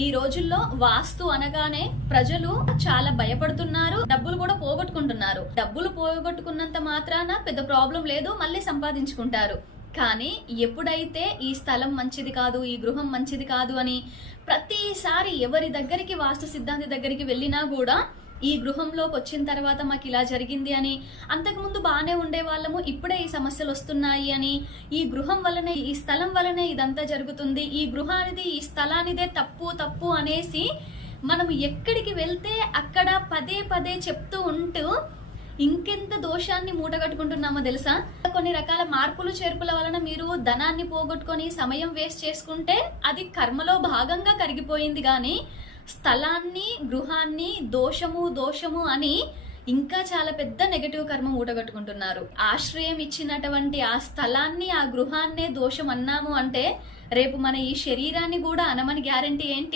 ఈ రోజుల్లో వాస్తు అనగానే ప్రజలు చాలా భయపడుతున్నారు, డబ్బులు కూడా పోగొట్టుకుంటున్నారు. డబ్బులు పోగొట్టుకున్నంత మాత్రాన పెద్ద ప్రాబ్లం లేదు, మళ్ళీ సంపాదించుకుంటారు. కానీ ఎప్పుడైతే ఈ స్థలం మంచిది కాదు, ఈ గృహం మంచిది కాదు అని ప్రతిసారి ఎవరి దగ్గరికి, వాస్తు సిద్ధాంతి దగ్గరికి వెళ్ళినా కూడా ఈ గృహంలోకి వచ్చిన తర్వాత మాకు ఇలా జరిగింది అని, అంతకుముందు బాగానే ఉండే వాళ్ళము ఇప్పుడే ఈ సమస్యలు వస్తున్నాయి అని, ఈ గృహం వల్లనే, ఈ స్థలం వల్లనే ఇదంతా జరుగుతుంది, ఈ గృహానిది, ఈ స్థలానిదే తప్పు తప్పు అనేసి మనం ఎక్కడికి వెళ్తే అక్కడ పదే పదే చెప్తూ ఉంటూ ఇంకెంత దోషాన్ని మూటగట్టుకుంటున్నామో తెలుసా. కొన్ని రకాల మార్పులు చేర్పుల వలన మీరు ధనాన్ని పోగొట్టుకొని సమయం వేస్ట్ చేసుకుంటే అది కర్మలో భాగంగా కరిగిపోయింది. కానీ స్థలాన్ని, గృహాన్ని దోషము అని ఇంకా చాలా పెద్ద నెగటివ్ కర్మ మూటగట్టుకుంటున్నారు. ఆశ్రయం ఇచ్చినటువంటి ఆ స్థలాన్ని, ఆ గృహాన్నే దోషం అన్నాము అంటే రేపు మన ఈ శరీరాన్ని కూడా అనమని గ్యారంటీ ఏంటి?